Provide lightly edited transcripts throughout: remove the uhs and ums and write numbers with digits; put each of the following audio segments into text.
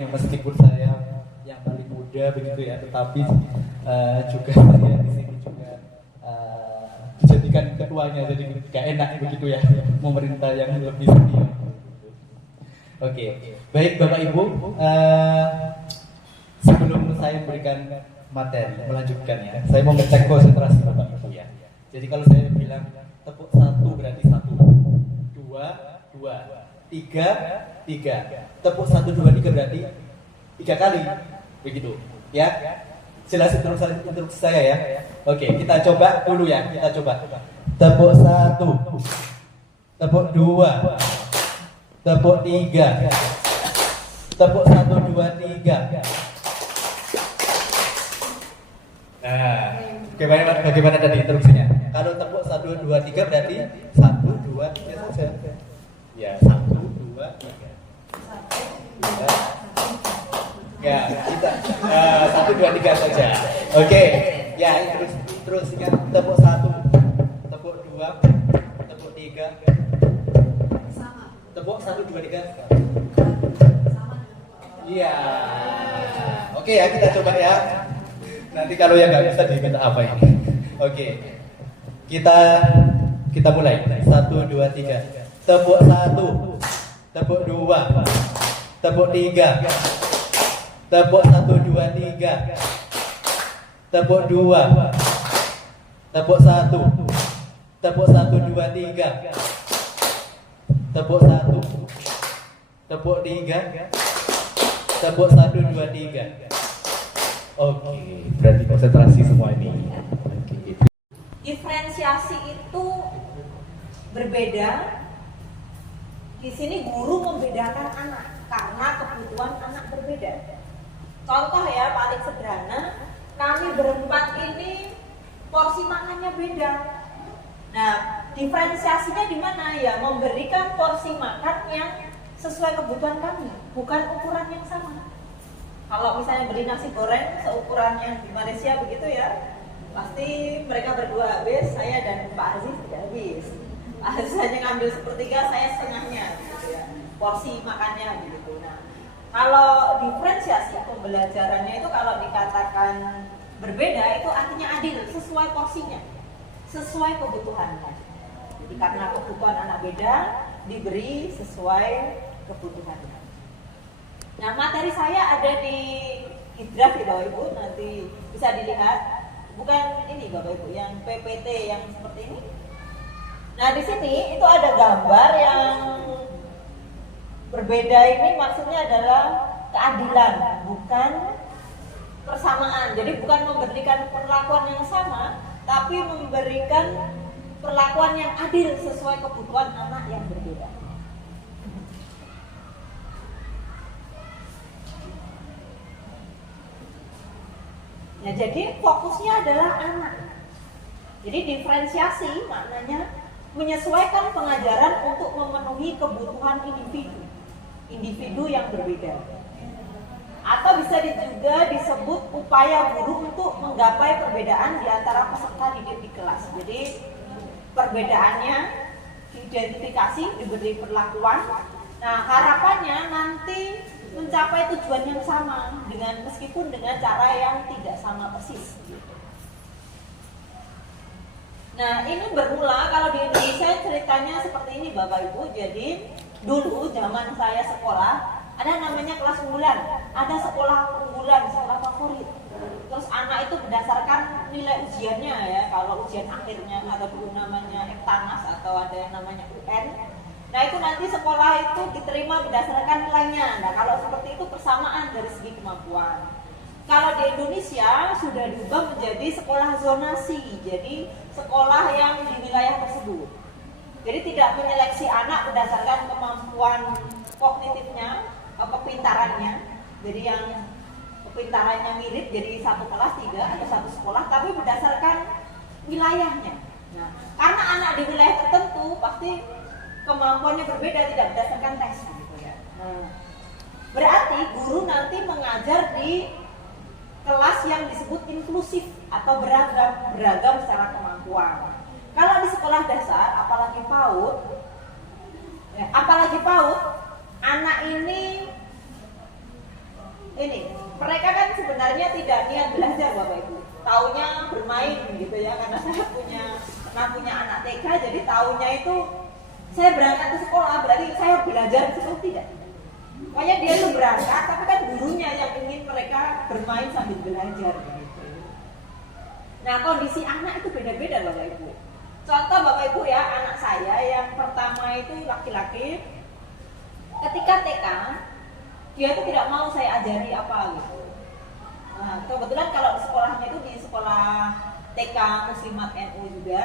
Meskipun saya yang paling muda begitu ya, tetapi juga saya di sini juga dijadikan ketuanya, jadi gak enak begitu ya, memerintah yang lebih senior. Oke, baik Bapak Ibu, sebelum saya memberikan materi, melanjutkannya, saya mau ngecek konsentrasi Bapak Ibu ya. Jadi kalau saya bilang tepuk 1 berarti 1, 2, 2, 3, 3. Tepuk 1, 2, 3 berarti 3 kali. Begitu. Ya. Jelas instruksi saya ya. Oke, kita coba dulu ya. Kita coba. Tepuk 1. Tepuk 2. Tepuk 3. Tepuk 1, 2, 3. Nah, bagaimana tadi instruksinya? Kalau tepuk 1, 2, 3 berarti 1, 2, 3 saja. Ya, 1, 2, 3. Ya, kita 1, 2, 3 saja. Oke. Ya, instruksinya tepuk 1, tepuk 2, tepuk 3. Sama. Tepuk 1, 2, 3. Sama. Iya. Oke ya, kita coba ya. Nanti kalau yang nggak bisa diminta apa ini? Oke. Kita mulai. 1, 2, 3. Tepuk 1, tepuk 2, tepuk 3, tepuk 1, 2, 3, tepuk 2, tepuk 1, tepuk 1, 2, 3, tepuk 1, tepuk 3, tepuk 1, 2, 3. Oke, berarti konsentrasi semua ini. Diferensiasi itu berbeda. Di sini guru membedakan anak karena kebutuhan anak berbeda. Contoh ya, paling sederhana, kami berempat ini porsi makannya beda. Nah, diferensiasinya di mana ya? Memberikan porsi makan yang sesuai kebutuhan kami, bukan ukuran yang sama. Kalau misalnya beli nasi goreng seukuran yang di Malaysia begitu ya, pasti mereka berdua habis, saya dan Pak Aziz tidak habis. Pak Aziz hanya ngambil sepertiga, saya setengahnya gitu ya. Porsi makannya gitu. Nah, kalau diferensiasi pembelajarannya itu kalau dikatakan berbeda itu artinya adil, sesuai porsinya, sesuai kebutuhannya. Jadi karena kebutuhan anak beda, diberi sesuai kebutuhannya. Nah, materi saya ada di draft ya Bapak Ibu, nanti bisa dilihat. Bukan ini Bapak Ibu, yang PPT yang seperti ini. Nah, di sini itu ada gambar yang berbeda, ini maksudnya adalah keadilan, bukan persamaan. Jadi bukan memberikan perlakuan yang sama, tapi memberikan perlakuan yang adil sesuai kebutuhan anak yang berbeda. Nah, jadi fokusnya adalah anak. Jadi diferensiasi maknanya menyesuaikan pengajaran untuk memenuhi kebutuhan individu yang berbeda. Atau bisa juga disebut upaya guru untuk menggapai perbedaan di antara peserta didik di kelas. Jadi perbedaannya diidentifikasi, diberi perlakuan. Nah, harapannya nanti mencapai tujuan yang sama meskipun dengan cara yang tidak sama persis. Nah, ini bermula kalau di Indonesia ceritanya seperti ini Bapak Ibu. Jadi dulu zaman saya sekolah ada namanya kelas unggulan, ada sekolah unggulan, sekolah favorit. Terus anak itu berdasarkan nilai ujiannya ya, kalau ujian akhirnya ada dulu namanya Ektanas atau ada yang namanya UN. Nah, itu nanti sekolah itu diterima berdasarkan nilainya. Nah, kalau seperti itu persamaan dari segi kemampuan. Kalau di Indonesia sudah diubah menjadi sekolah zonasi, jadi sekolah yang di wilayah tersebut. Jadi tidak menyeleksi anak berdasarkan kemampuan kognitifnya, kepintarannya. Jadi yang kepintarannya mirip jadi satu kelas 3 atau satu sekolah, tapi berdasarkan wilayahnya. Nah, karena anak di wilayah tertentu pasti kemampuannya berbeda, tidak berdasarkan tes gitu ya. Berarti guru nanti mengajar di kelas yang disebut inklusif atau beragam secara kemampuan. Kalau di sekolah dasar, apalagi PAUD, anak ini ini mereka kan sebenarnya tidak niat belajar Bapak Ibu, taunya bermain gitu ya, karena saya pernah punya anak TK, jadi taunya itu saya berangkat ke sekolah berarti saya belajar di situ, tidak. Pokoknya dia tuh berangkat, tapi kan gurunya yang ingin mereka bermain sambil belajar gitu. Nah kondisi anak itu beda-beda Bapak Ibu. Contoh Bapak Ibu ya, anak saya yang pertama itu laki-laki, ketika TK dia itu tidak mau saya ajari apa gitu. Nah kebetulan kalau di sekolahnya itu di sekolah TK Muslimat NU juga,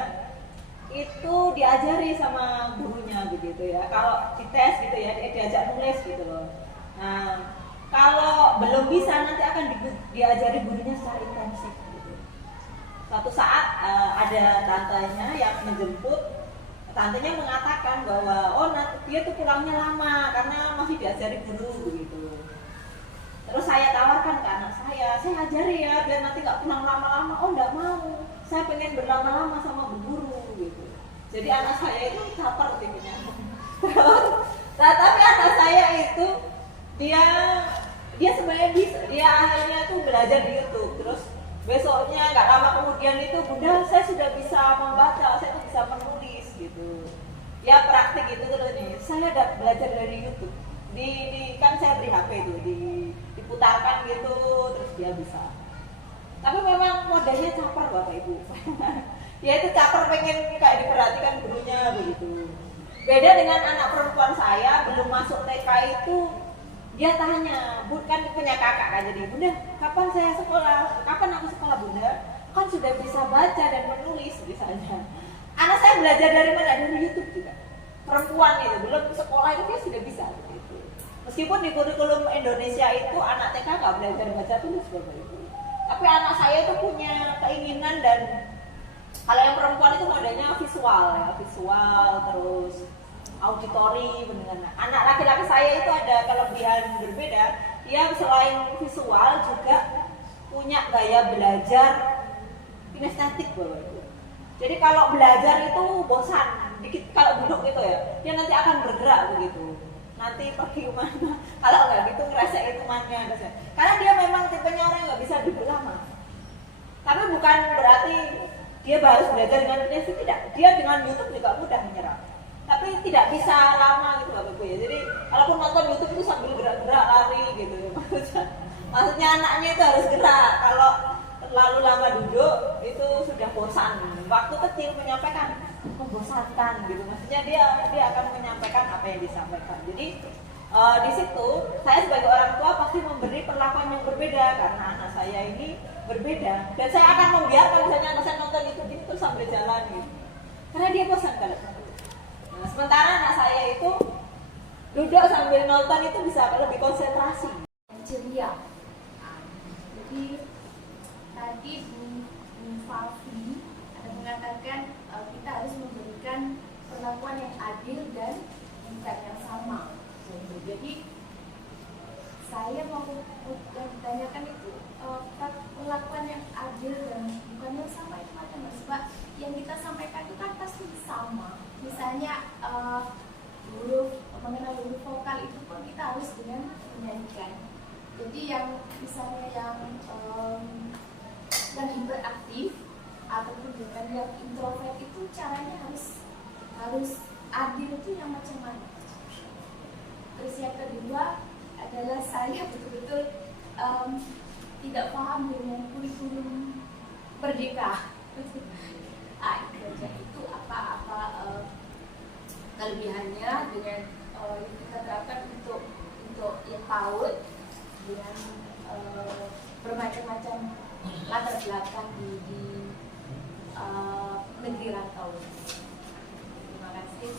itu diajari sama gurunya begitu ya. Kalau dites gitu ya, diajak nulis gitu loh. Nah kalau belum bisa nanti akan diajari gurunya secara intensif gitu. Suatu saat ada tantenya yang menjemput, tantenya mengatakan bahwa oh nanti dia tuh pulangnya lama karena masih diajari guru begitu. Terus saya tawarkan ke anak saya ajari ya biar nanti nggak pulang lama-lama. Oh nggak mau, saya pengen berlama-lama sama bu guru gitu. Jadi anak saya itu caper tipenya. Nah, tapi anak saya itu dia sebenarnya bisa, dia akhirnya tuh belajar di YouTube. Terus besoknya nggak lama kemudian itu, Bunda saya sudah bisa membaca, saya tuh bisa menulis gitu. Ya praktik itu terus nih. Saya udah belajar dari YouTube. Kan saya beri HP itu diputarkan gitu terus dia bisa. Tapi memang modalnya caper Bapak Ibu. Ya itu caper pengen kayak diperhatikan gurunya begitu. Beda dengan anak perempuan saya belum masuk TK itu, dia tanya, kan punya kakak kan, jadi Bunda kapan saya sekolah, kapan aku sekolah Bunda, kan sudah bisa baca dan menulis misalnya. Anak saya belajar dari mana? Dari YouTube juga. Perempuan itu belum sekolah itu dia sudah bisa begitu. Meskipun di kurikulum Indonesia itu anak TK nggak belajar baca tulis Bapak Ibu, tapi anak saya itu punya keinginan. Dan kalau yang perempuan itu modelnya visual ya, visual terus auditori mendengar. Anak laki-laki saya itu ada kelebihan berbeda. Dia selain visual juga punya gaya belajar kinestetik Bapak Ibu. Jadi kalau belajar itu bosan dikit, kalau duduk gitu ya, dia nanti akan bergerak begitu. Nanti pergi kemana? Kalau nggak gitu ngerasain temannya. Karena dia memang tipenya orang yang nggak bisa duduk lama. Tapi bukan berarti dia harus belajar dengan intensif, tidak. Dia dengan YouTube juga mudah menyerap. Tapi tidak bisa lama gitu Bapak Ibu ya. Jadi kalaupun nonton YouTube itu sambil gerak-gerak lari gitu. Maksudnya anaknya itu harus gerak. Kalau terlalu lama duduk itu sudah bosan. Waktu kecil menyampaikan membosankan gitu. Maksudnya dia akan menyampaikan apa yang disampaikan. Jadi di situ saya sebagai orang tua pasti memberi perlakuan yang berbeda karena anak saya ini berbeda. Dan saya akan membiarkan misalnya anak saya nonton YouTube ini terus sambil jalan gitu. Karena dia bosan kalau nah, sementara anak saya itu duduk sambil nonton itu bisa lebih konsentrasi. Ceria. Jadi tadi Bu Falvi ada mengatakan kita harus memberikan perlakuan yang adil dan tingkat yang sama. Jadi saya mau bertanyakan itu perlakuan yang adil dan bukan yang sama itu macam apa? Sebab yang kita sampaikan itu kan pasti sama. Misalnya mengenai huruf vokal itu pun kita harus dengan menyanyikan. Jadi yang misalnya yang hiperaktif ataupun dengan yang introvert itu caranya harus adil itu yang macam mana? Terus yang kedua adalah saya betul-betul tidak paham dengan kurikulum Merdeka. Itu apa kelebihannya dengan yang kita terapkan untuk yang PAUD dengan bermacam-macam latar belakang di negeri rantau. Terima kasih.